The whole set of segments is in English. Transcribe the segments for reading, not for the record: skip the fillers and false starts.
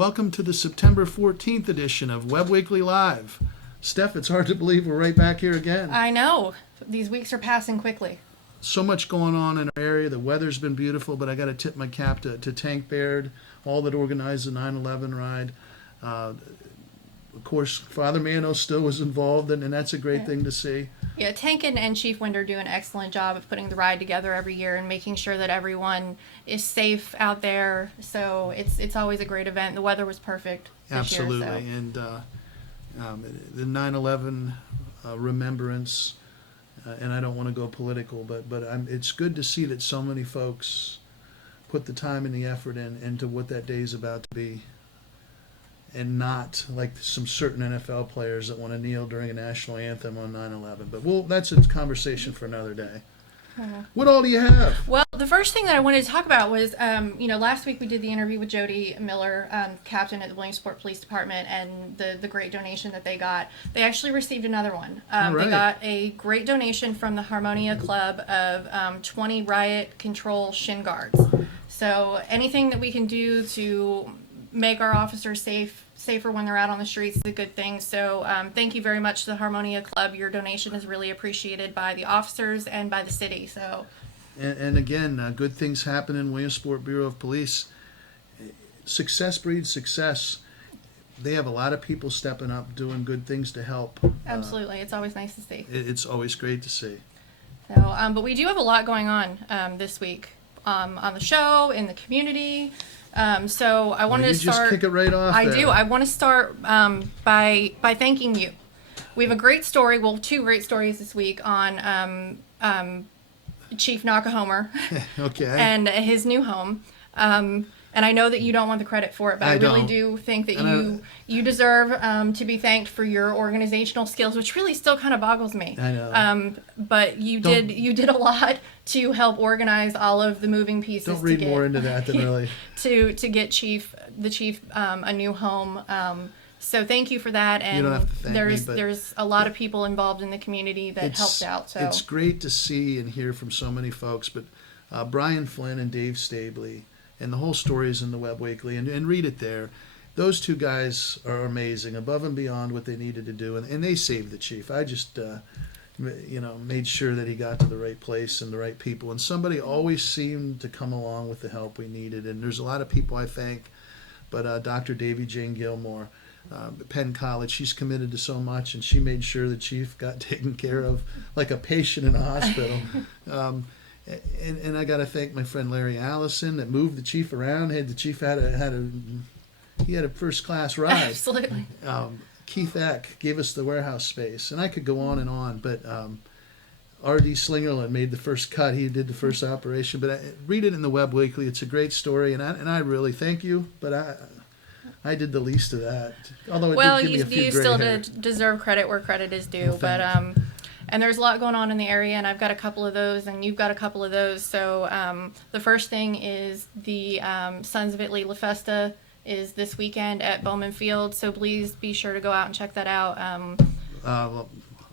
Welcome to the September 14th edition of Webb Weekly Live. Steph, it's hard to believe we're right back here again. I know. These weeks are passing quickly. So much going on in our area. The weather's been beautiful, but I got to tip my cap to Tank Baird, all that organized the 9/11 ride. Of course, Father Mano still was involved, and that's a great thing to see. Yeah, Tank and Chief Winder do an excellent job of putting the ride together every year and making sure that everyone is safe out there. So it's always a great event. The weather was perfect this year. Absolutely, and the 9/11 remembrance, and I don't want to go political, but it's good to see that so many folks put the time and the effort into what that day is about to be. And not like some certain NFL players that want to kneel during a national anthem on 9/11. But that's a conversation for another day. What all do you have? Well, the first thing that I wanted to talk about was, last week we did the interview with Jody Miller, captain at the Williamsport Police Department, and the great donation that they got. They actually received another one. Right. They got a great donation from the Harmonia Club of 20 riot control shin guards. So anything that we can do to make our officers safer when they're out on the streets is a good thing. So thank you very much to the Harmonia Club. Your donation is really appreciated by the officers and by the city. So, and again, good things happen in Williamsport Bureau of Police. Success breeds success. They have a lot of people stepping up, doing good things to help. Absolutely. It's always nice to see. It's always great to see. So, but we do have a lot going on this week on the show, in the community. So I wanted to start. Just kick it right off. I do. I want to start by thanking you. We have a great story. Well, two great stories this week on Chief Nakahomer. Okay. And his new home. And I know that you don't want the credit for it, but I really do think that you deserve to be thanked for your organizational skills, which really still kind of boggles me. I know. But you did a lot to help organize all of the moving pieces. Don't read more into that than really. to get the chief a new home. So thank you for that. And you don't have to thank me, but there's a lot of people involved in the community that helped out. So it's great to see and hear from so many folks. But Brian Flynn and Dave Stabley. And the whole story is in the Webb Weekly, and read it there. Those two guys are amazing, above and beyond what they needed to do, and they saved the chief. I just, made sure that he got to the right place and the right people, and somebody always seemed to come along with the help we needed. And there's a lot of people I thank, but Dr. Davy Jane Gilmore, Penn College, she's committed to so much, and she made sure the chief got taken care of like a patient in a hospital. And I got to thank my friend Larry Allison that moved the chief around. The chief had a first class ride. Absolutely. Keith Eck gave us the warehouse space, and I could go on, but R.D. Slingerland made the first cut. He did the first operation. But read it in the Webb Weekly. It's a great story, and I really thank you. But I did the least of that. Although it did give me a few you gray still hair. deserve credit where credit is due. Well, but and there's a lot going on in the area, and I've got a couple of those, and you've got a couple of those. So the first thing is the Sons of Italy La Festa is this weekend at Bowman Field. So please be sure to go out and check that out.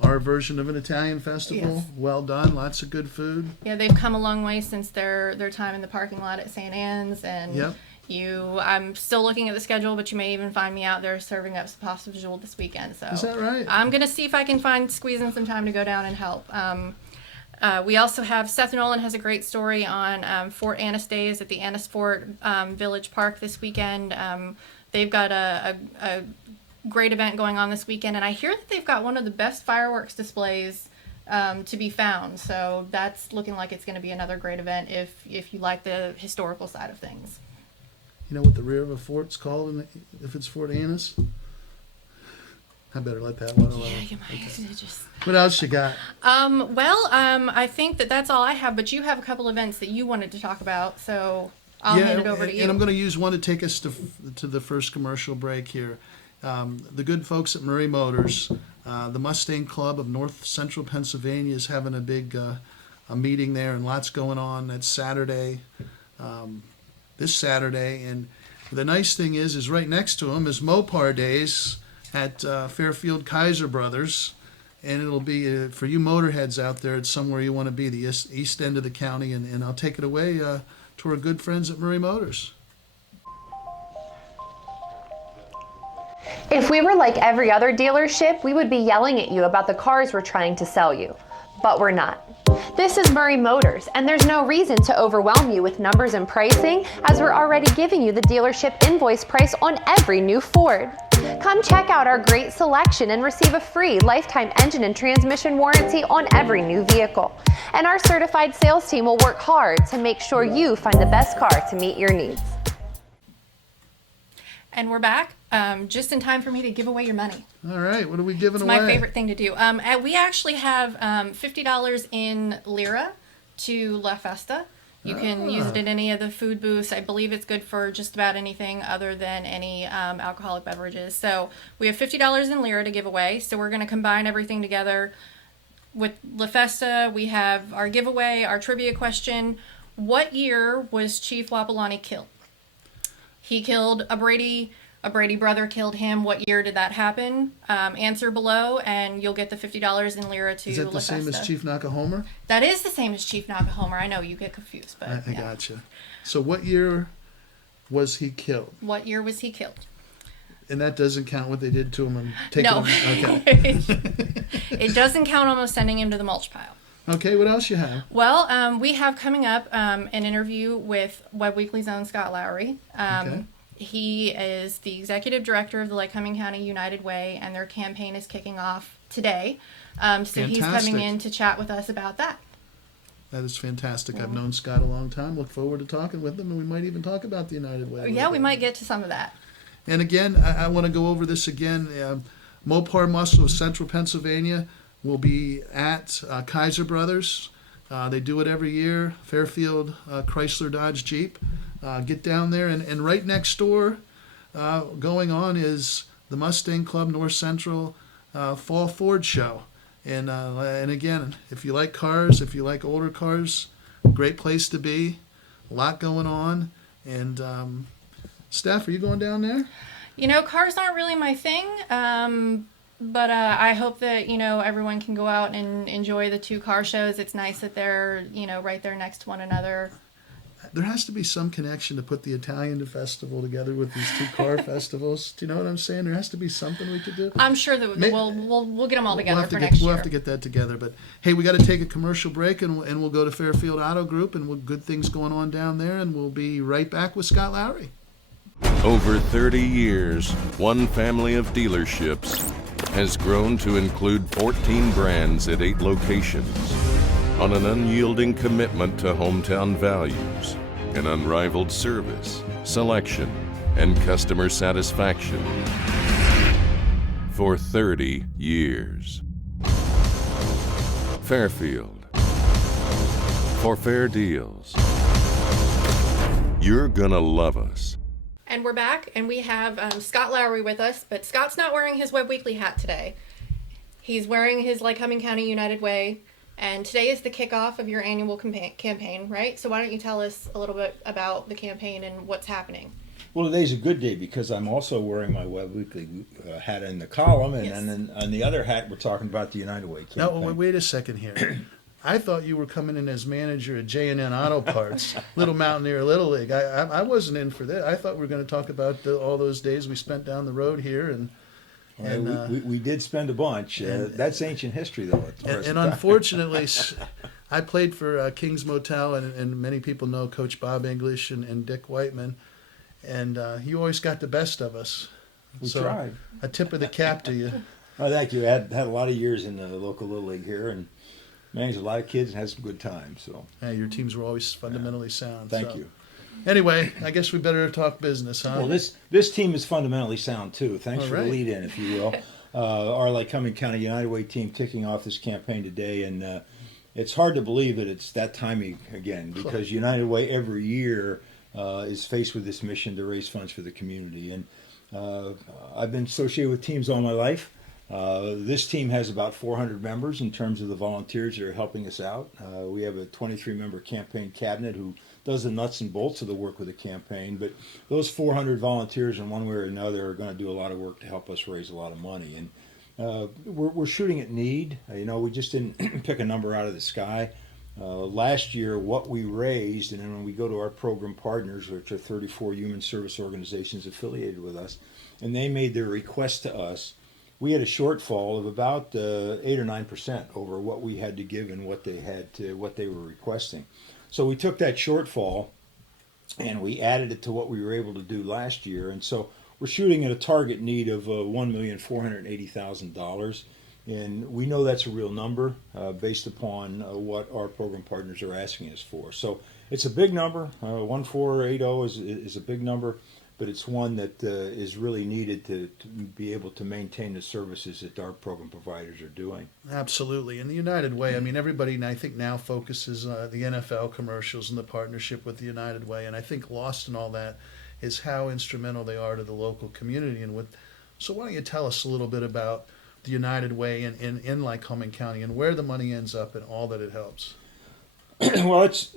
Our version of an Italian festival. Yes. Well done. Lots of good food. Yeah, they've come a long way since their time in the parking lot at St. Anne's, and Yep. I'm still looking at the schedule, but you may even find me out there serving up some pasta visual this weekend. So Is that right? I'm gonna see if I can squeeze in some time to go down and help. We also have Seth Nolan has a great story on Fort Annis Days at the Annis Fort Village Park this weekend. They've got a great event going on this weekend, and I hear that they've got one of the best fireworks displays to be found. So that's looking like it's going to be another great event if you like the historical side of things. You know what the rear of a fort's called if it's Fort Annis? I better let that one alone. Yeah, you might. Okay. Just... What else you got? I think that's all I have, but you have a couple events that you wanted to talk about, so I'll hand it over to you. And I'm going to use one to take us to the first commercial break here. The good folks at Murray Motors, the Mustang Club of North Central Pennsylvania is having a big a meeting there, and lots going on. That's Saturday. This Saturday, and the nice thing is right next to them is Mopar Days at Fairfield Kaiser Brothers, and it'll be for you motorheads out there. It's somewhere you want to be, the east end of the county, and I'll take it away to our good friends at Murray Motors. If we were like every other dealership, we would be yelling at you about the cars we're trying to sell you. But we're not. This is Murray Motors, and there's no reason to overwhelm you with numbers and pricing, as we're already giving you the dealership invoice price on every new Ford. Come check out our great selection and receive a free lifetime engine and transmission warranty on every new vehicle. And our certified sales team will work hard to make sure you find the best car to meet your needs. And we're back, just in time for me to give away your money. All right, what are we giving It's away? my favorite thing to do. We actually have $50 in lira to La Festa. You can use it at any of the food booths. I believe it's good for just about anything other than any alcoholic beverages. So we have $50 in lira to give away. So we're going to combine everything together. With La Festa, we have our giveaway, our trivia question. What year was Chief Wapalani killed? He killed a Brady brother killed him. What year did that happen? Answer below, and you'll get the $50 in lira to Is that La the same Festa. as Chief Nakahomer? That is the same as Chief Nakahomer. I know you get confused, but I yeah. gotcha. So what year was he killed? What year was he killed? And that doesn't count what they did to him and taking No. him. Okay. It doesn't count almost sending him to the mulch pile. Okay, what else you have? Well, we have coming up an interview with Webb Weekly's own Scott Lowery. Okay. He is the executive director of the Lycoming County United Way, and their campaign is kicking off today. So he's Fantastic. coming in to chat with us about that. That is fantastic. I've known Scott a long time. Look forward to talking with him, and we might even talk about the United Way. a Yeah, little we bit. might get to some of that. And again, I want to go over this again. Mopar Muscle of Central Pennsylvania will be at Kaiser Brothers. They do it every year. Fairfield Chrysler Dodge Jeep. Get down there, and right next door going on is the Mustang Club North Central Fall Ford Show. And again, if you like cars, if you like older cars, great place to be. A lot going on. And Steph, are you going down there? You know, cars aren't really my thing, but I hope that, everyone can go out and enjoy the two car shows. It's nice that they're, right there next to one another. There has to be some connection to put the Italian festival together with these two car festivals. Do you know what I'm saying? There has to be something we could do. I'm sure that we'll get them all together for We'll next year. have to get that together. But hey, we got to take a commercial break, and we'll go to Fairfield Auto Group, and good things going on down there, and we'll be right back with Scott Lowery. Over 30 years, one family of dealerships has grown to include 14 brands at 8 locations. On an unyielding commitment to hometown values, an unrivaled service, selection, and customer satisfaction for 30 years. Fairfield. For fair deals. You're gonna love us. And we're back, and we have Scott Lowery with us, but Scott's not wearing his Webb Weekly hat today. He's wearing his Lycoming County United Way. And today is the kickoff of your annual campaign, right? So why don't you tell us a little bit about the campaign and what's happening? Well, today's a good day because I'm also wearing my Webb Weekly hat in the column, and Yes. then on the other hat, we're talking about the United Way campaign. Now, wait a second here. I thought you were coming in as manager at J&N Auto Parts, Little Mountaineer Little League. I wasn't in for that. I thought we were going to talk about all those days we spent down the road here, and we did spend a bunch. That's ancient history, though. At the present and time. unfortunately, I played for King's Motel, and many people know Coach Bob English and Dick Whiteman, and you always got the best of us. We So tried. a tip of the cap to you. Oh, thank you. I had a lot of years in the local Little League here, and managed a lot of kids and had some good times. So Your teams were always fundamentally sound. thank so. you. Anyway, I guess we better talk business, huh? Well, this team is fundamentally sound too. Thanks All for right. the lead in, if you will. Our Lycoming County United Way team kicking off this campaign today, and it's hard to believe that it's that time again because United Way every year is faced with this mission to raise funds for the community. And I've been associated with teams all my life. This team has about 400 members in terms of the volunteers that are helping us out. We have a 23-member campaign cabinet who does the nuts and bolts of the work with the campaign, but those 400 volunteers in one way or another are going to do a lot of work to help us raise a lot of money. And we're shooting at need. We just didn't pick a number out of the sky. Last year, what we raised, and then when we go to our program partners, which are 34 human service organizations affiliated with us, and they made their request to us, we had a shortfall of about 8 or 9% over what we had to give and what they were requesting. So we took that shortfall and we added it to what we were able to do last year, and so we're shooting at a target need of $1,480,000. And we know that's a real number based upon what our program partners are asking us for. So it's a big number. 1,480 is a big number, but it's one that is really needed to be able to maintain the services that our program providers are doing. Absolutely. And the United Way, I mean, everybody, I think, now focuses the NFL commercials and the partnership with the United Way. And I think lost in all that is how instrumental they are to the local community. So why don't you tell us a little bit about the United Way in Lycoming County and where the money ends up and all that it helps? Well, it's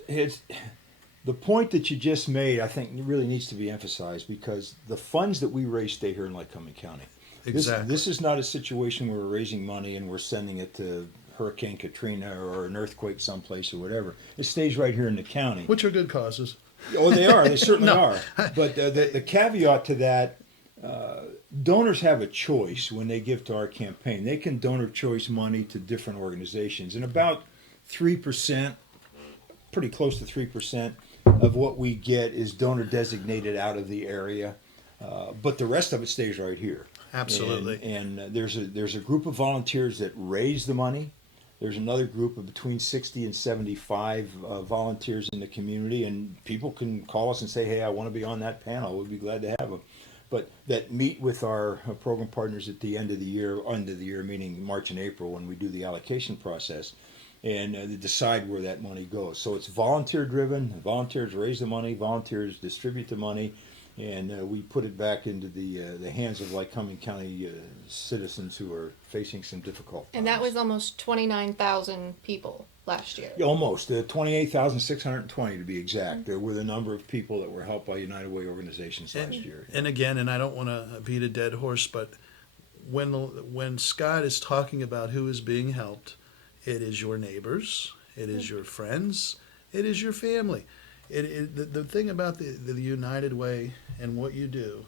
the point that you just made, I think, really needs to be emphasized, because the funds that we raise stay here in Lycoming County. Exactly. This is not a situation where we're raising money and we're sending it to Hurricane Katrina or an earthquake someplace or whatever. It stays right here in the county. Which are good causes. Oh, they are. They certainly are. But the caveat to that, donors have a choice when they give to our campaign. They can donor choice money to different organizations, and about 3%, pretty close to 3% of what we get is donor designated out of the area, but the rest of it stays right here. Absolutely. And there's a group of volunteers that raise the money. There's another group of between 60 and 75 volunteers in the community, and people can call us and say, hey, I want to be on that panel. We'd be glad to have them. But that meet with our program partners at the end of the year meaning March and April, when we do the allocation process, and they decide where that money goes. So it's volunteer driven. Volunteers raise the money, volunteers distribute the money, and we put it back into the hands of Lycoming County citizens who are facing some difficult times. And that was almost 29,000 people last year. Almost 28,620 to be exact. There were the number of people that were helped by United Way organizations last year. And again, and I don't want to beat a dead horse, but when Scott is talking about who is being helped, it is your neighbors, it is your friends, it is your family. The thing about the United Way and what you do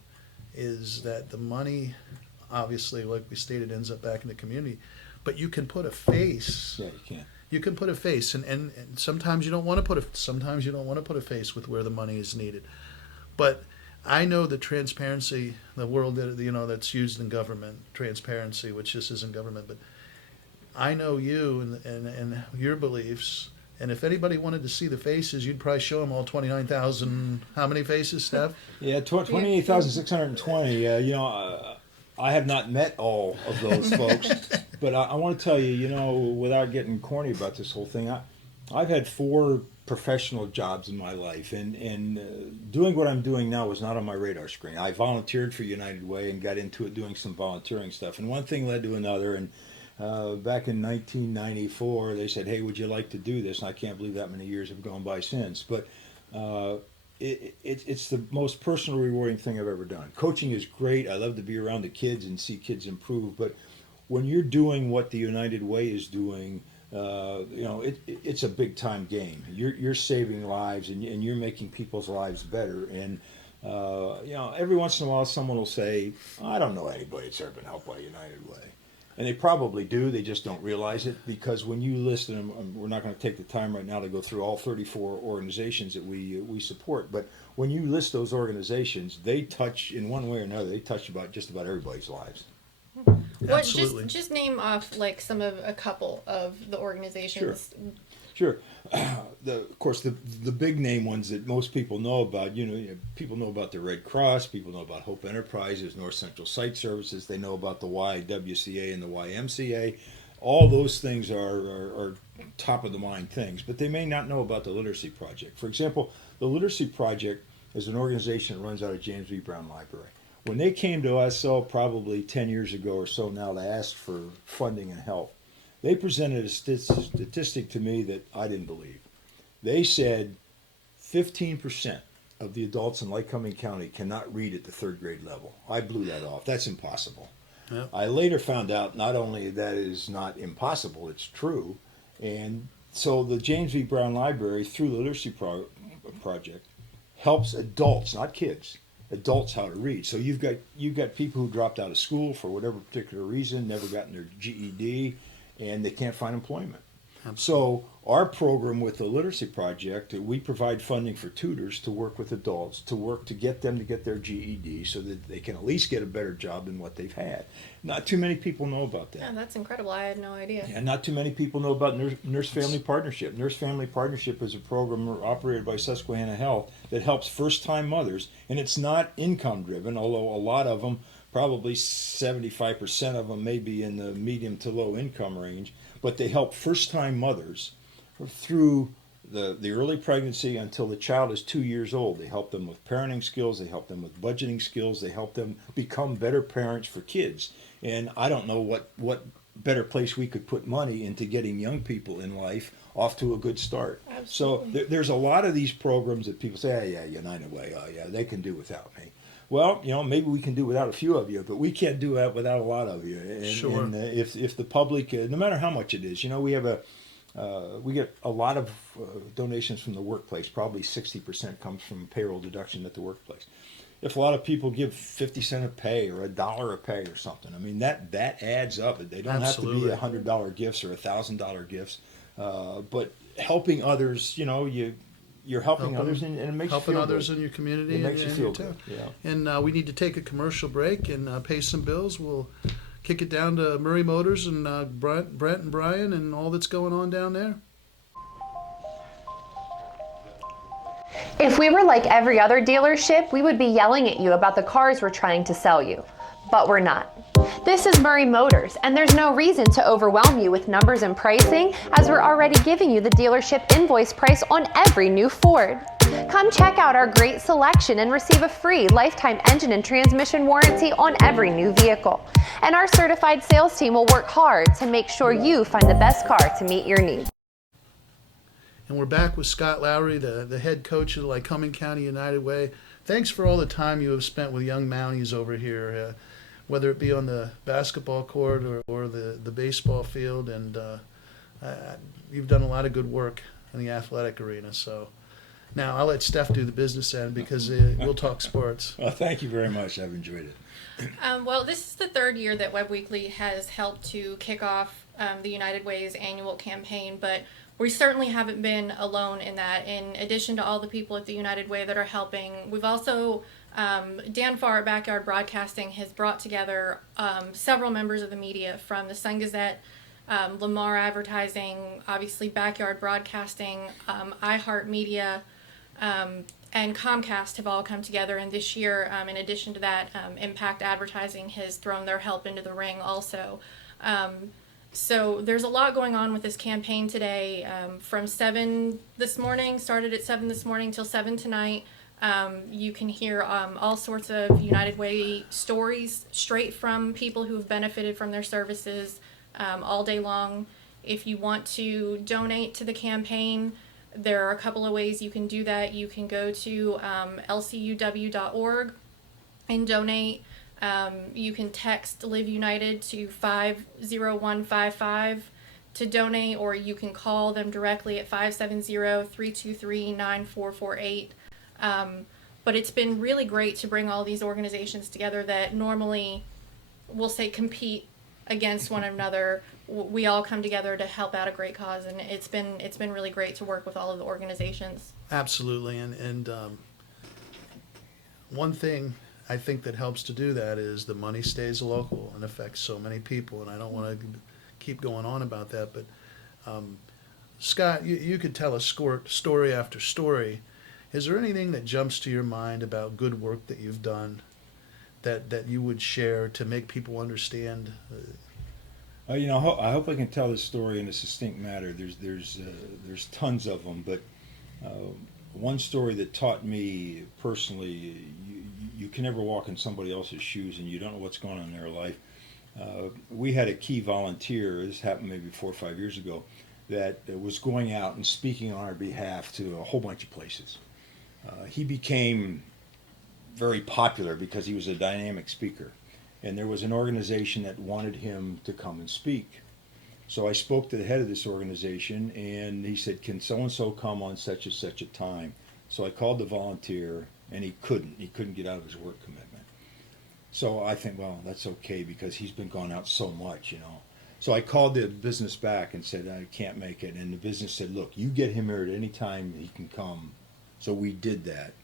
is that the money, obviously, like we stated, ends up back in the community, but you can put a face. Yeah, you can. You can put a face, and sometimes you don't want to put a face with where the money is needed. But I know the transparency, the world that that's used in government, transparency, which this isn't government, but I know you and your beliefs. And if anybody wanted to see the faces, you'd probably show them all 29,000. How many faces, Steph? Yeah, 28,620. I have not met all of those folks, but I want to tell you, without getting corny about this whole thing, I've had 4 professional jobs in my life, and doing what I'm doing now was not on my radar screen. I volunteered for United Way and got into it doing some volunteering stuff, and one thing led to another, and back in 1994, they said, hey, would you like to do this? And I can't believe that many years have gone by since. But it's the most personal, rewarding thing I've ever done. Coaching is great. I love to be around the kids and see kids improve. But when you're doing what the United Way is doing, it's a big-time game. You're saving lives, and you're making people's lives better. And every once in a while, someone will say, I don't know anybody that's ever been helped by United Way. And they probably do, they just don't realize it, because when you list them, we're not going to take the time right now to go through all 34 organizations that we support, but when you list those organizations, they touch, in one way or another, they touch just about everybody's lives. Absolutely. Just name off like a couple of the organizations. Sure. Of course, the big name ones that most people know about, people know about the Red Cross, people know about Hope Enterprises, North Central Site Services, they know about the YWCA and the YMCA. All those things are top of the mind things, but they may not know about the Literacy Project. For example, the Literacy Project is an organization that runs out of James B. Brown Library. When they came to us, probably 10 years ago or so now, to ask for funding and help, they presented a statistic to me that I didn't believe. They said 15% of the adults in Lycoming County cannot read at the 3rd grade level. I blew that off. That's impossible. Yep. I later found out not only that is not impossible, it's true. And So the James V. Brown Library, through the Literacy Project, helps adults, not kids, adults how to read. So you've got people who dropped out of school for whatever particular reason, never gotten their GED, and they can't find employment. So our program with the Literacy Project, we provide funding for tutors to work with adults, to get them to get their GED so that they can at least get a better job than what they've had. Not too many people know about that. Yeah, that's incredible. I had no idea. And not too many people know about Nurse Family Partnership. Nurse Family Partnership is a program operated by Susquehanna Health that helps first-time mothers, and it's not income driven, although a lot of them, probably 75% of them, may be in the medium to low income range, but they help first-time mothers through the early pregnancy until the child is 2 years old. They help them with parenting skills, they help them with budgeting skills, they help them become better parents for kids. And I don't know what better place we could put money into getting young people in life off to a good start. Absolutely. So there's a lot of these programs that people say, oh, yeah, United Way, oh yeah, they can do without me. Well, maybe we can do without a few of you, but we can't do that without a lot of you. And, Sure. And if the public, no matter how much it is, we have we get a lot of donations from the workplace. Probably 60% comes from payroll deduction at the workplace. If a lot of people give 50 cents a pay or $1 a pay or something, I mean that adds up. They don't Absolutely. have to be $100 gifts or $1,000 gifts, but helping others, you're helping others, and it makes helping you feel others good. in your community. It makes you and feel your good. town. Yeah. And we need to take a commercial break and pay some bills. We'll kick it down to Murray Motors and Brent and Brian and all that's going on down there. If we were like every other dealership, we would be yelling at you about the cars we're trying to sell you. But we're not. This is Murray Motors, and there's no reason to overwhelm you with numbers and pricing, as we're already giving you the dealership invoice price on every new Ford. Come check out our great selection and receive a free lifetime engine and transmission warranty on every new vehicle. And our certified sales team will work hard to make sure you find the best car to meet your needs. And we're back with Scott Lowery, the head coach of the Lycoming County United Way. Thanks for all the time you have spent with young Mounties over here, whether it be on the basketball court or the baseball field. And you've done a lot of good work in the athletic arena. So now I'll let Steph do the business end because we'll talk sports. Well, thank you very much. I've enjoyed it. Well, this is the third year that Webb Weekly has helped to kick off the United Way's annual campaign, but we certainly haven't been alone in that. In addition to all the people at the United Way that are helping, we've also, Dan Farr at Backyard Broadcasting has brought together several members of the media from the Sun Gazette, Lamar Advertising, obviously Backyard Broadcasting, iHeartMedia, and Comcast have all come together. And this year, in addition to that, Impact Advertising has thrown their help into the ring also. So there's a lot going on with this campaign today. From 7 this morning, started at 7 this morning till 7 tonight. You can hear all sorts of United Way stories straight from people who have benefited from their services all day long. If you want to donate to the campaign, there are a couple of ways you can do that. You can go to lcuw.org and donate. You can text Live United to 50155 to donate, or you can call them directly at 570-323-9448. But it's been really great to bring all these organizations together that normally, we'll say, compete against one another. We all come together to help out a great cause, and it's been really great to work with all of the organizations. Absolutely. And one thing I think that helps to do that is the money stays local and affects so many people. And I don't want to keep going on about that, but Scott, you could tell a story after story. Is there anything that jumps to your mind about good work that you've done that you would share to make people understand? I hope I can tell this story in a succinct manner. There's tons of them, but one story that taught me personally, you can never walk in somebody else's shoes and you don't know what's going on in their life. We had a key volunteer, this happened maybe 4 or 5 years ago, that was going out and speaking on our behalf to a whole bunch of places. He became very popular because he was a dynamic speaker, and there was an organization that wanted him to come and speak. So I spoke to the head of this organization, and he said, can so-and-so come on such and such a time? So I called the volunteer, and he couldn't. He couldn't get out of his work commitment. So I think, well, that's okay, because he's been gone out so much, you know. So I called the business back and said, I can't make it. And the business said, look, you get him here at any time he can come. So we did that.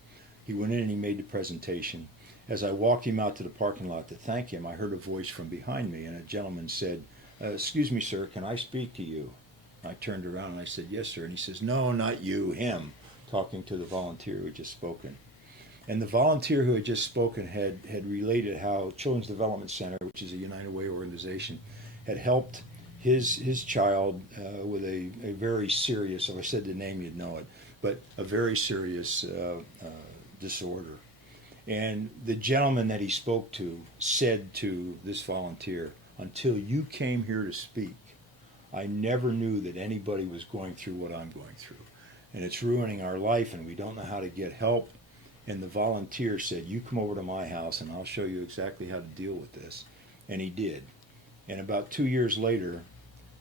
He went in and he made the presentation. As I walked him out to the parking lot to thank him, I heard a voice from behind me, and a gentleman said, excuse me, sir, can I speak to you? I turned around and I said, yes, sir. And he says, no, not you, him, talking to the volunteer who had just spoken. And the volunteer who had just spoken had related how Children's Development Center, which is a United Way organization, had helped his child with a very serious, if I said the name you'd know it, but a very serious disorder. And the gentleman that he spoke to said to this volunteer, until you came here to speak, I never knew that anybody was going through what I'm going through. And it's ruining our life, and we don't know how to get help. And the volunteer said, you come over to my house and I'll show you exactly how to deal with this. And he did. And about 2 years later,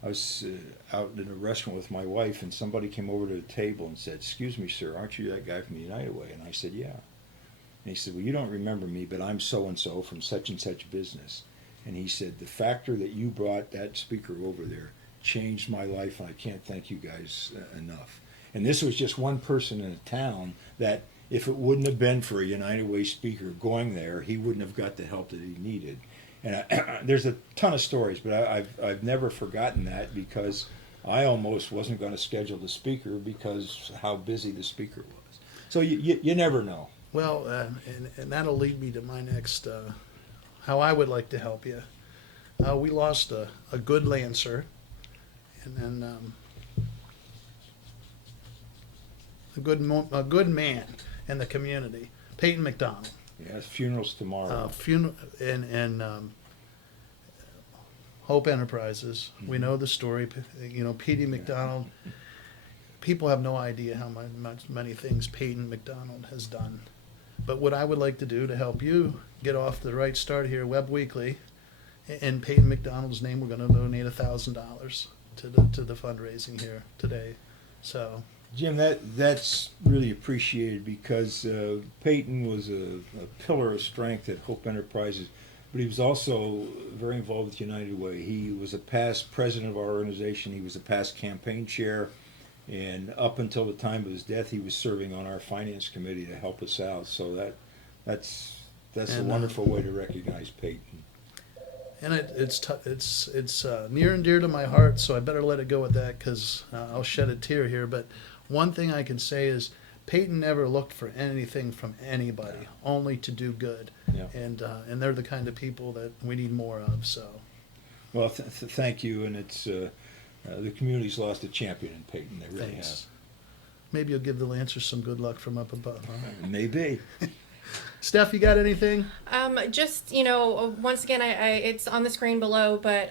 I was out in a restaurant with my wife, and somebody came over to the table and said, excuse me, sir, aren't you that guy from the United Way? And I said, yeah. And he said, well, you don't remember me, but I'm so-and-so from such and such business. And he said, the factor that you brought that speaker over there changed my life, and I can't thank you guys enough. And this was just one person in a town that, if it wouldn't have been for a United Way speaker going there, he wouldn't have got the help that he needed. And there's a ton of stories, but I've never forgotten that, because I almost wasn't going to schedule the speaker because how busy the speaker was. So you never know. Well, and that'll lead me to my next, how I would like to help you. We lost a good Lancer, and then a good man in the community, Peyton McDonald. Yeah, funeral's tomorrow. Hope Enterprises. Mm-hmm. We know the story. You know, Petey McDonald. People have no idea how many things Peyton McDonald has done. But what I would like to do to help you get off the right start here, Webb Weekly, in Peyton McDonald's name, we're going to donate $1,000 to the fundraising here today. So, Jim, that's really appreciated, because Peyton was a pillar of strength at Hope Enterprises, but he was also very involved with United Way. He was a past president of our organization. He was a past campaign chair. And up until the time of his death, he was serving on our finance committee to help us out. So that's a wonderful way to recognize Peyton. And it's near and dear to my heart, so I better let it go at that, because I'll shed a tear here. But one thing I can say is Peyton never looked for anything from anybody, only to do good. Yeah. And they're the kind of people that we need more of. So, well, thank you. And it's the community's lost a champion in Peyton. They really have. Maybe you'll give the Lancers some good luck from up above. Huh? Maybe. Steph, you got anything? Just, once again, it's on the screen below, but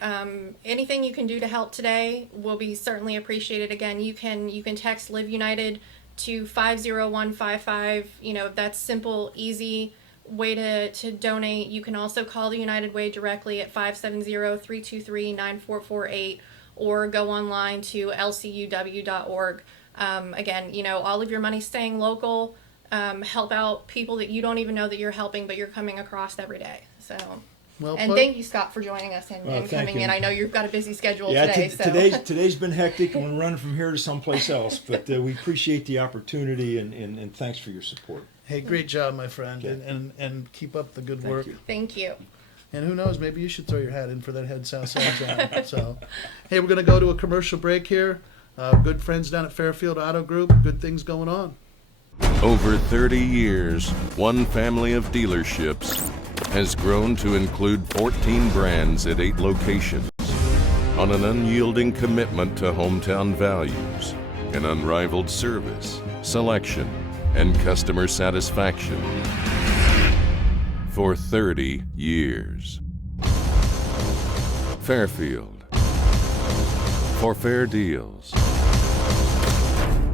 anything you can do to help today will be certainly appreciated. Again, you can text Live United to 50155. That's simple, easy way to donate. You can also call the United Way directly at 570-323-9448, or go online to lcuw.org. Again, all of your money staying local. Help out people that you don't even know that you're helping, but you're coming across every day. So, thank you, Scott, for joining us and coming in. I know you've got a busy schedule today. Today's been hectic, and we're running from here to someplace else. But we appreciate the opportunity, and thanks for your support. Hey, great job, my friend, and keep up the good work. Thank you. And who knows, maybe you should throw your hat in for that Head South Side job. So, hey, we're going to go to a commercial break here. Good friends down at Fairfield Auto Group. Good things going on. Over 30 years, one family of dealerships has grown to include 14 brands at 8 locations, on an unyielding commitment to hometown values, an unrivaled service, selection, and customer satisfaction. For 30 years. Fairfield. For fair deals.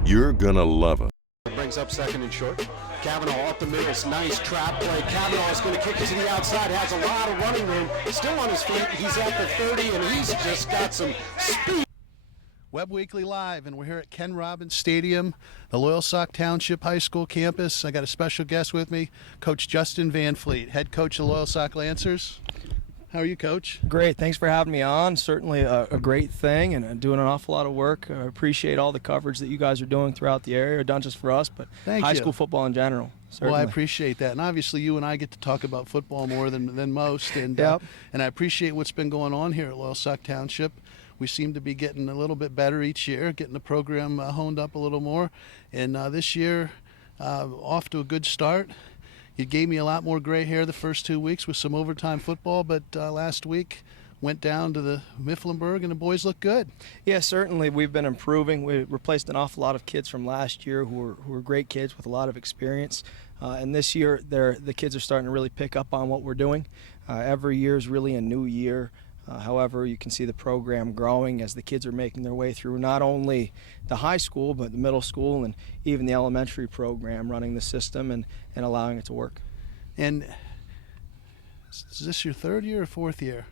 You're gonna love it. brings up second and short. Cavanaugh up the middle. Nice trap play. Cavanaugh is going to kick it to the outside. Has a lot of running room. Still on his feet. He's at the 30, and he's just got some speed. Webb Weekly Live, and we're here at Ken Robbins Stadium, the Loyalsock Township High School campus. I got a special guest with me, Coach Justin Van Fleet, head coach of Loyalsock Lancers. How are you, Coach? Great. Thanks for having me on. Certainly a great thing and doing an awful lot of work. I appreciate all the coverage that you guys are doing throughout the area, not just for us, but high school football in general. Certainly. Well, I appreciate that. And obviously you and I get to talk about football more than most. And, and I appreciate what's been going on here at Loyalsock Township. We seem to be getting a little bit better each year, getting the program honed up a little more. And this year, off to a good start. You gave me a lot more gray hair the first 2 weeks with some overtime football, but last week went down to the Mifflinburg, and the boys look good. Yeah, certainly we've been improving. We replaced an awful lot of kids from last year who were great kids with a lot of experience. And this year, the kids are starting to really pick up on what we're doing. Every year is really a new year. However, you can see the program growing as the kids are making their way through not only the high school, but the middle school and even the elementary program, running the system and allowing it to work. And is this your third year or fourth year?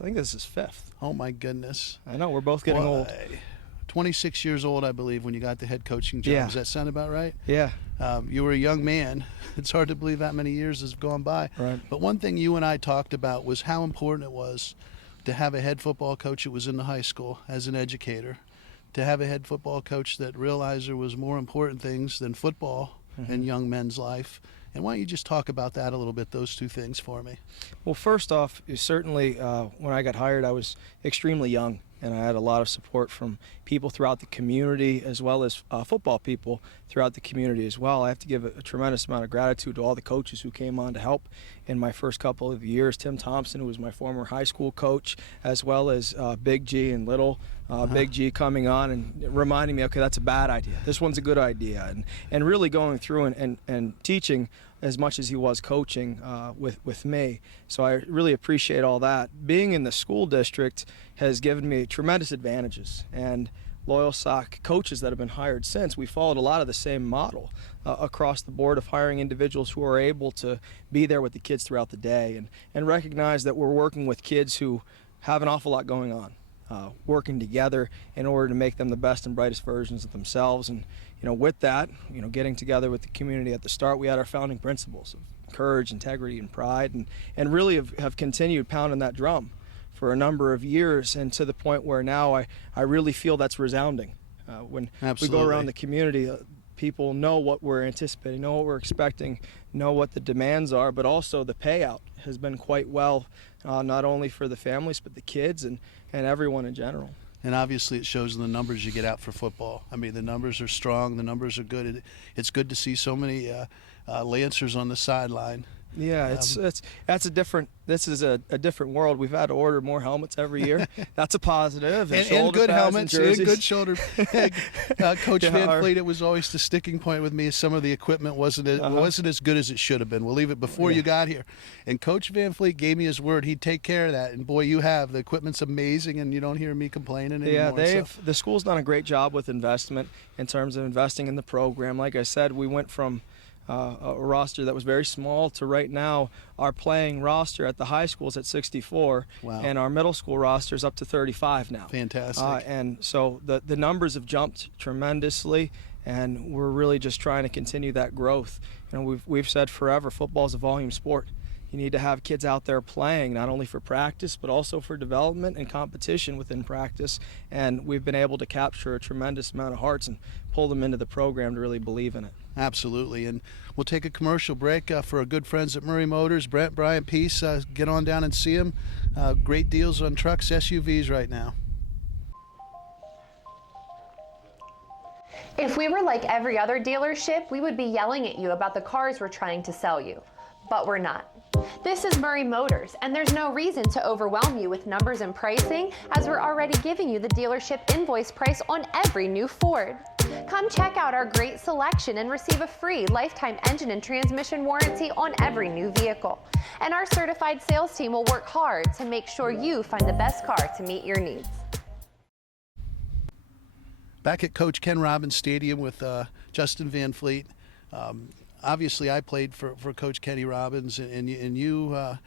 I think this is fifth. Oh, my goodness. I know, we're both getting old. 26 years old, I believe, when you got the head coaching job. Yeah. Does that sound about right? Yeah. You were a young man. It's hard to believe that many years has gone by. Right. But one thing you and I talked about was how important it was to have a head football coach that was in the high school as an educator, to have a head football coach that realized there was more important things than football in young men's life. And why don't you just talk about that a little bit, those two things for me? Well, first off, certainly when I got hired, I was extremely young, and I had a lot of support from people throughout the community as well as football people throughout the community as well. I have to give a tremendous amount of gratitude to all the coaches who came on to help in my first couple of years. Tim Thompson, who was my former high school coach, as well as Big G and Little. Big G coming on and reminding me, okay, that's a bad idea. This one's a good idea. And really going through and teaching as much as he was coaching with me. So I really appreciate all that. Being in the school district has given me tremendous advantages. And Loyalsock coaches that have been hired since, we followed a lot of the same model across the board of hiring individuals who are able to be there with the kids throughout the day and recognize that we're working with kids who have an awful lot going on. Working together in order to make them the best and brightest versions of themselves. And with that, getting together with the community at the start, we had our founding principles of courage, integrity, and pride, and really have continued pounding that drum for a number of years, and to the point where now I really feel that's resounding. When we go around the community, people know what we're anticipating, know what we're expecting, know what the demands are, but also the payout has been quite well, not only for the families, but the kids and everyone in general. And obviously it shows in the numbers you get out for football. I mean, the numbers are strong, the numbers are good. It's good to see so many Lancers on the sideline. Yeah, this is a different world. We've had to order more helmets every year. That's a positive. And good helmets and good shoulder. Coach Yeah, Van Fleet, it was always the sticking point with me. Some of the equipment wasn't as good as it should have been. We'll leave it before you got here. And Coach Van Fleet gave me his word he'd take care of that. And boy, you have. The equipment's amazing, and you don't hear me complaining anymore. Yeah, the school's done a great job with investment in terms of investing in the program. Like I said, we went from a roster that was very small to right now our playing roster at the high school is at 64. Wow. And our middle school roster is up to 35 now. Fantastic. And so the numbers have jumped tremendously, and we're really just trying to continue that growth. We've said forever, football is a volume sport. You need to have kids out there playing, not only for practice, but also for development and competition within practice. And we've been able to capture a tremendous amount of hearts and pull them into the program to really believe in it. Absolutely. And we'll take a commercial break for our good friends at Murray Motors. Brent, Brian, Peace. Get on down and see them. Great deals on trucks, SUVs right now. If we were like every other dealership, we would be yelling at you about the cars we're trying to sell you. But we're not. This is Murray Motors, and there's no reason to overwhelm you with numbers and pricing, as we're already giving you the dealership invoice price on every new Ford. Come check out our great selection and receive a free lifetime engine and transmission warranty on every new vehicle. And our certified sales team will work hard to make sure you find the best car to meet your needs. back at Coach Ken Robbins Stadium with Justin Van Fleet. Obviously, I played for Coach Kenny Robbins, and you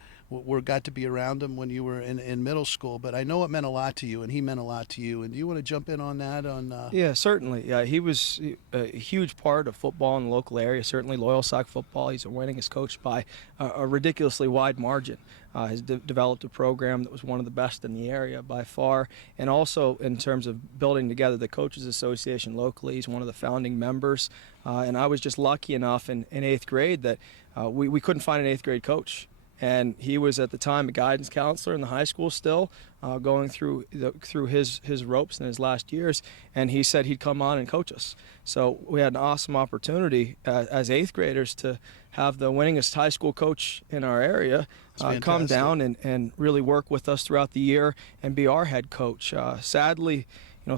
got to be around him when you were in middle school. But I know it meant a lot to you, and he meant a lot to you. And do you want to jump in on that? Yeah, certainly. Yeah, he was a huge part of football in the local area. Certainly, Loyal Sock football. He's a winningest coach by a ridiculously wide margin. Has developed a program that was one of the best in the area by far, and also in terms of building together the Coaches Association locally. He's one of the founding members, and I was just lucky enough in 8th grade that we couldn't find an 8th grade coach. And he was at the time a guidance counselor in the high school still, going through his ropes in his last years, and he said he'd come on and coach us. So we had an awesome opportunity as 8th graders to have the winningest high school coach in our area come down and really work with us throughout the year and be our head coach. Sadly,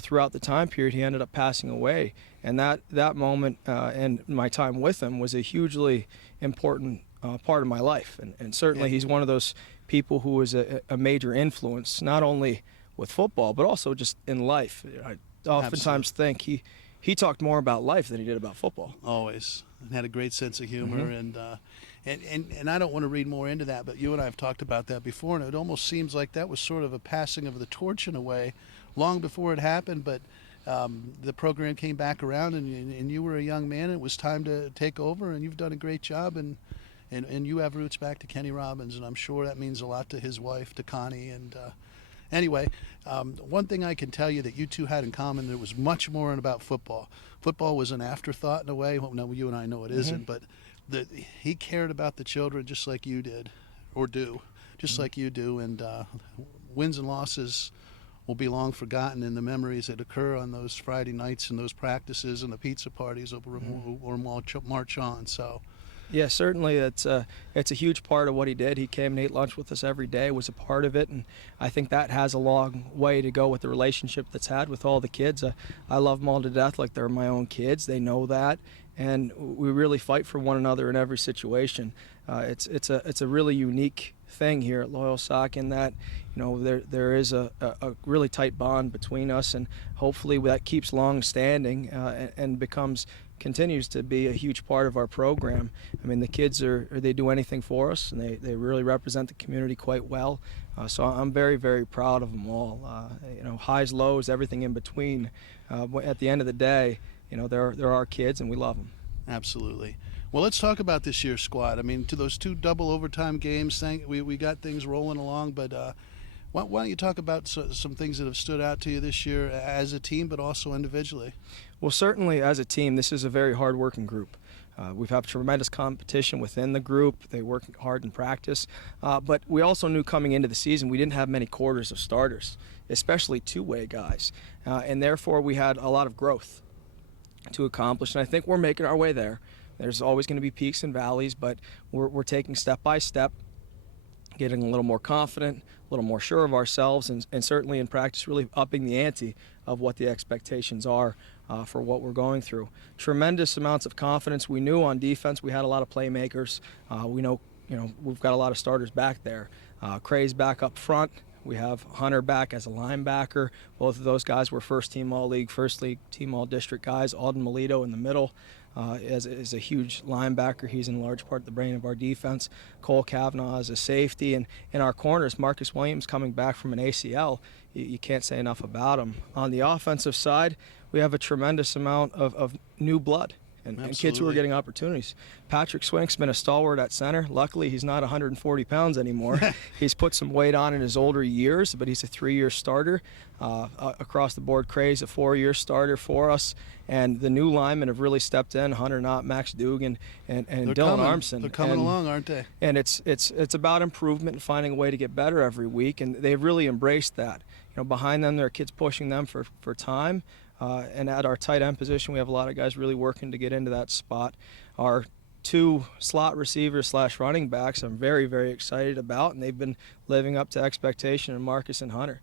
throughout the time period, he ended up passing away, and that moment and my time with him was a hugely important part of my life, and certainly he's one of those people who was a major influence, not only with football but also just in life. I oftentimes think he talked more about life than he did about football. Always, and had a great sense of humor, and I don't want to read more into that, but you and I have talked about that before, and it almost seems like that was sort of a passing of the torch in a way, long before it happened, but the program came back around, and you were a young man, and it was time to take over, and you've done a great job, and you have roots back to Kenny Robbins, and I'm sure that means a lot to his wife, to Connie. And anyway, one thing I can tell you that you two had in common, there was much more about football. Football was an afterthought in a way. Well, no, you and I know it isn't, but he cared about the children just like you did, or do, just like you do. And wins and losses will be long forgotten in the memories that occur on those Friday nights and those practices and the pizza parties or march on. So. Yeah, certainly it's a huge part of what he did. He came and ate lunch with us every day, was a part of it, and I think that has a long way to go with the relationship that's had with all the kids. I love them all to death like they're my own kids. They know that, and we really fight for one another in every situation. It's a really unique thing here at Loyal Sock in that there is a really tight bond between us, and hopefully that keeps long standing and continues to be a huge part of our program. I mean, the kids they do anything for us, and they really represent the community quite well. So I'm very, very proud of them all. Highs, lows, everything in between. At the end of the day, they're our kids, and we love them. Absolutely. Well, let's talk about this year's squad. I mean, to those 2 double overtime games, we got things rolling along, but why don't you talk about some things that have stood out to you this year as a team, but also individually? Well, certainly as a team, this is a very hard-working group. We've had tremendous competition within the group. They work hard in practice. But we also knew coming into the season we didn't have many quarters of starters, especially two-way guys. And therefore, we had a lot of growth to accomplish. And I think we're making our way there. There's always going to be peaks and valleys, but we're taking step by step, getting a little more confident, a little more sure of ourselves, and certainly in practice really upping the ante of what the expectations are for what we're going through. Tremendous amounts of confidence. We knew on defense we had a lot of playmakers. We know we've got a lot of starters back there. Cray's back up front. We have Hunter back as a linebacker. Both of those guys were first-team All-League, first-team All-District guys. Alden Melito in the middle is a huge linebacker. He's in large part the brain of our defense. Cole Cavanaugh is a safety. And in our corners, Marcus Williams coming back from an ACL. You can't say enough about him. On the offensive side, we have a tremendous amount of new blood. And kids who are getting opportunities. Patrick Swink's been a stalwart at center. Luckily, he's not 140 pounds anymore. He's put some weight on in his older years, but he's a 3-year starter. Across the board, Cray's a 4-year starter for us. And the new linemen have really stepped in, Hunter Knott, Max Dugan, and Dylan Armson. They're coming along, aren't they? And it's about improvement and finding a way to get better every week, and they've really embraced that. Behind them, there are kids pushing them for time. And at our tight end position, we have a lot of guys really working to get into that spot. Our 2 slot receivers / running backs I'm very, very excited about, and they've been living up to expectation in Marcus and Hunter,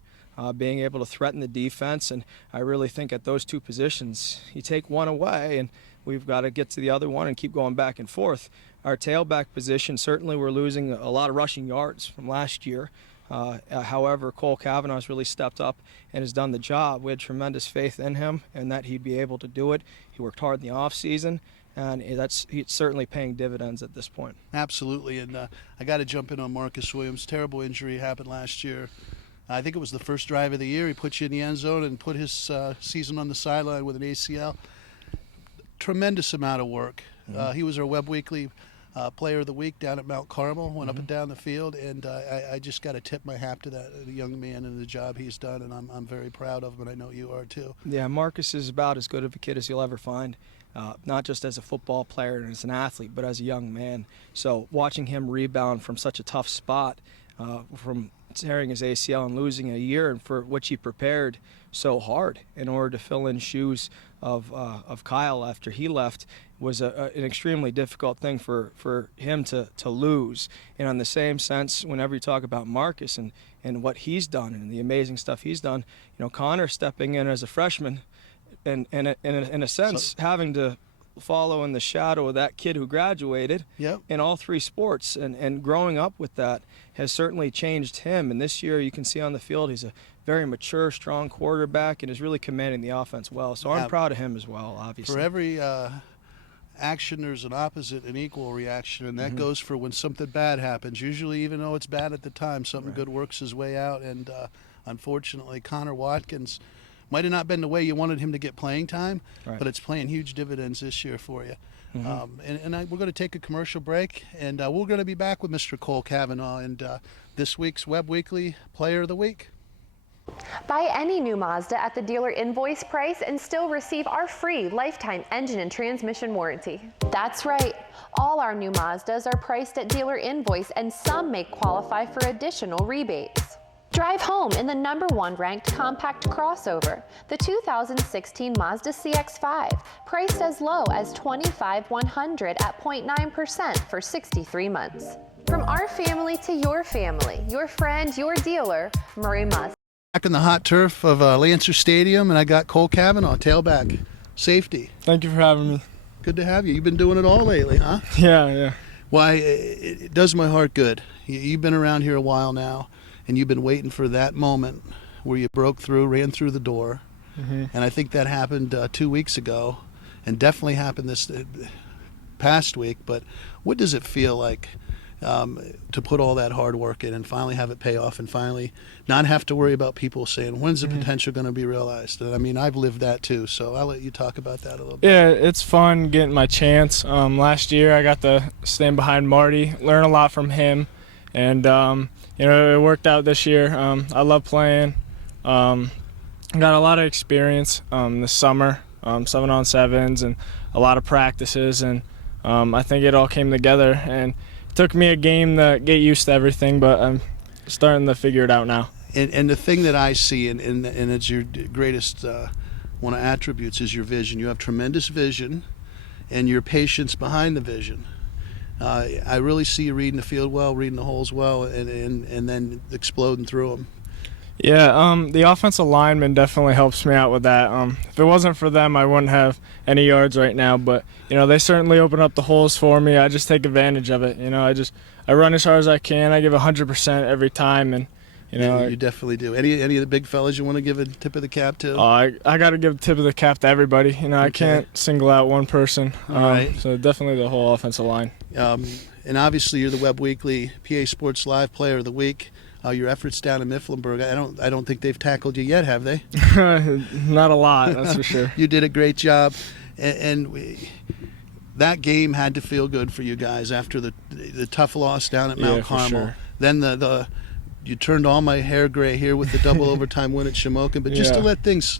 being able to threaten the defense. And I really think at those 2 positions, you take one away, and we've got to get to the other one and keep going back and forth. Our tailback position, certainly we're losing a lot of rushing yards from last year. However, Cole Cavanaugh has really stepped up and has done the job. We had tremendous faith in him and that he'd be able to do it. He worked hard in the offseason, and he's certainly paying dividends at this point. Absolutely, and I got to jump in on Marcus Williams. Terrible injury happened last year. I think it was the first drive of the year. He put you in the end zone and put his season on the sideline with an ACL. Tremendous amount of work. He was our Webb Weekly Player of the Week down at Mount Carmel, went up and down the field, and I just got to tip my hat to that young man and the job he's done, and I'm very proud of him, and I know you are too. Yeah, Marcus is about as good of a kid as you'll ever find, not just as a football player and as an athlete, but as a young man. So watching him rebound from such a tough spot, from tearing his ACL and losing a year, and for which he prepared so hard in order to fill in shoes of Kyle after he left, was an extremely difficult thing for him to lose. And in the same sense, whenever you talk about Marcus and what he's done and the amazing stuff he's done, Connor stepping in as a freshman and in a sense having to follow in the shadow of that kid who graduated in all three sports, and growing up with that has certainly changed him. And this year you can see on the field he's a very mature, strong quarterback and is really commanding the offense well. So I'm proud of him as well, obviously. For every action, there's an opposite and equal reaction, and that goes for when something bad happens. Usually, even though it's bad at the time, something good works his way out. And unfortunately, Connor Watkins might have not been the way you wanted him to get playing time, but it's playing huge dividends this year for you. We're going to take a commercial break, and we're going to be back with Mr. Cole Cavanaugh and this week's Webb Weekly Player of the Week. Buy any new Mazda at the dealer invoice price and still receive our free lifetime engine and transmission warranty. That's right. All our new Mazdas are priced at dealer invoice, and some may qualify for additional rebates. Drive home in the #1 ranked compact crossover, the 2016 Mazda CX-5, priced as low as $25,100 at 0.9% for 63 months. From our family to your family, your friend, your dealer, Murray Mazda. Back in the hot turf of Lancer Stadium, and I got Cole Cavanaugh, tailback, safety. Thank you for having me. Good to have you. You've been doing it all lately, huh? Yeah. Why, it does my heart good. You've been around here a while now, and you've been waiting for that moment where you broke through, ran through the door. And I think that happened 2 weeks ago, and definitely happened this past week. But what does it feel like to put all that hard work in and finally have it pay off, and finally not have to worry about people saying, when's the potential going to be realized? And I mean, I've lived that too, so I'll let you talk about that a little bit. Yeah, it's fun getting my chance. Last year I got to stand behind Marty, learn a lot from him, and it worked out this year. I love playing. Got a lot of experience this summer, 7-on-7s and a lot of practices, and I think it all came together, and it took me a game to get used to everything, but I'm starting to figure it out now. And the thing that I see, and it's your greatest one of attributes, is your vision. You have tremendous vision and your patience behind the vision. I really see you reading the field well, reading the holes well, and then exploding through them. Yeah, the offensive lineman definitely helps me out with that. If it wasn't for them, I wouldn't have any yards right now, but they certainly open up the holes for me. I just take advantage of it. I run as hard as I can. I give 100% every time, and you definitely do. Any of the big fellas you want to give a tip of the cap to? I got to give a tip of the cap to everybody. I can't single out one person. Right. So definitely the whole offensive line. And obviously you're the Webb Weekly PA Sports Live Player of the Week. Your efforts down in Mifflinburg, I don't think they've tackled you yet, have they? Not a lot, that's for sure. You did a great job, and that game had to feel good for you guys after the tough loss down at Mount Carmel. Sure. Then you turned all my hair gray here with the double overtime win at Shamokin, but just to let things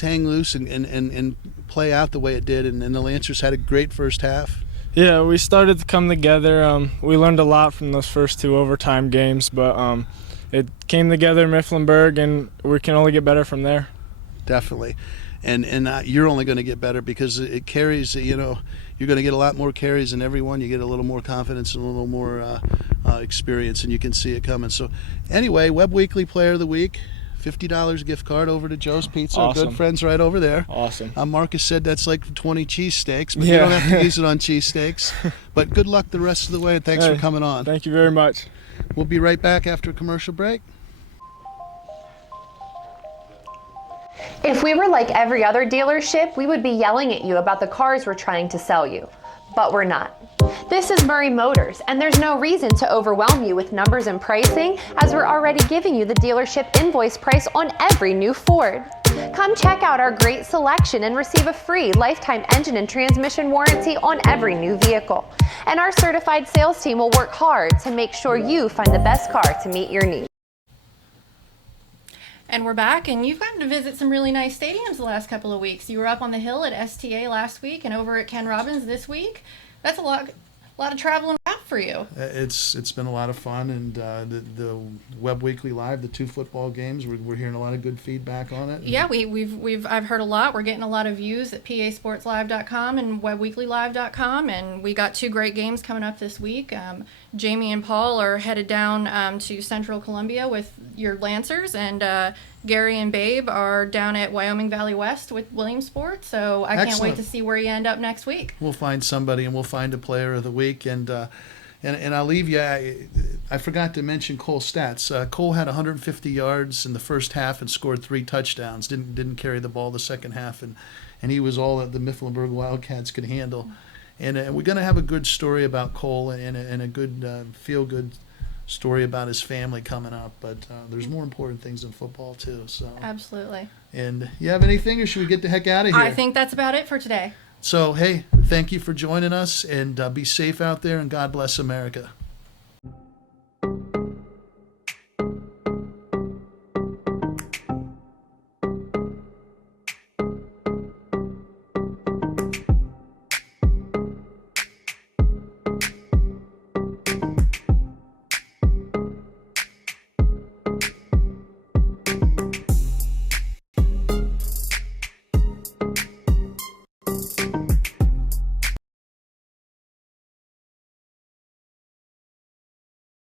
hang loose and play out the way it did, and the Lancers had a great first half. Yeah, we started to come together. We learned a lot from those first 2 overtime games, but it came together in Mifflinburg, and we can only get better from there. Definitely. And you're only going to get better because it carries, you're going to get a lot more carries in everyone. You get a little more confidence and a little more experience, and you can see it coming. So anyway, Webb Weekly Player of the Week. $50 gift card over to Joe's Pizza. Awesome. Good friends right over there. Awesome. Marcus said that's like 20 cheesesteaks, but you don't have to use it on cheesesteaks. But good luck the rest of the way, and thanks for coming on. Thank you very much. We'll be right back after a commercial break. If we were like every other dealership, we would be yelling at you about the cars we're trying to sell you. But we're not. This is Murray Motors, and there's no reason to overwhelm you with numbers and pricing, as we're already giving you the dealership invoice price on every new Ford. Come check out our great selection and receive a free lifetime engine and transmission warranty on every new vehicle. And our certified sales team will work hard to make sure you find the best car to meet your needs. And we're back, and you've gotten to visit some really nice stadiums the last couple of weeks. You were up on the hill at STA last week and over at Ken Robbins this week. That's a lot of traveling out for you. It's been a lot of fun, and the Webb Weekly Live, the 2 football games, we're hearing a lot of good feedback on it. Yeah, I've heard a lot. We're getting a lot of views at pasportslive.com and webweeklylive.com, and we got 2 great games coming up this week. Jamie and Paul are headed down to Central Columbia with your Lancers, and Gary and Babe are down at Wyoming Valley West with Williamsport. So I can't wait to see where you end up next week. We'll find somebody, and we'll find a player of the week, and I'll leave you. I forgot to mention Cole's stats. Cole had 150 yards in the first half and scored 3 touchdowns. Didn't carry the ball the second half, and he was all that the Mifflinburg Wildcats could handle. And we're going to have a good story about Cole and a good feel-good story about his family coming up. But there's more important things in football too. So Absolutely. And you have anything, or should we get the heck out of here? I think that's about it for today. So, hey, thank you for joining us, and be safe out there, and God bless America.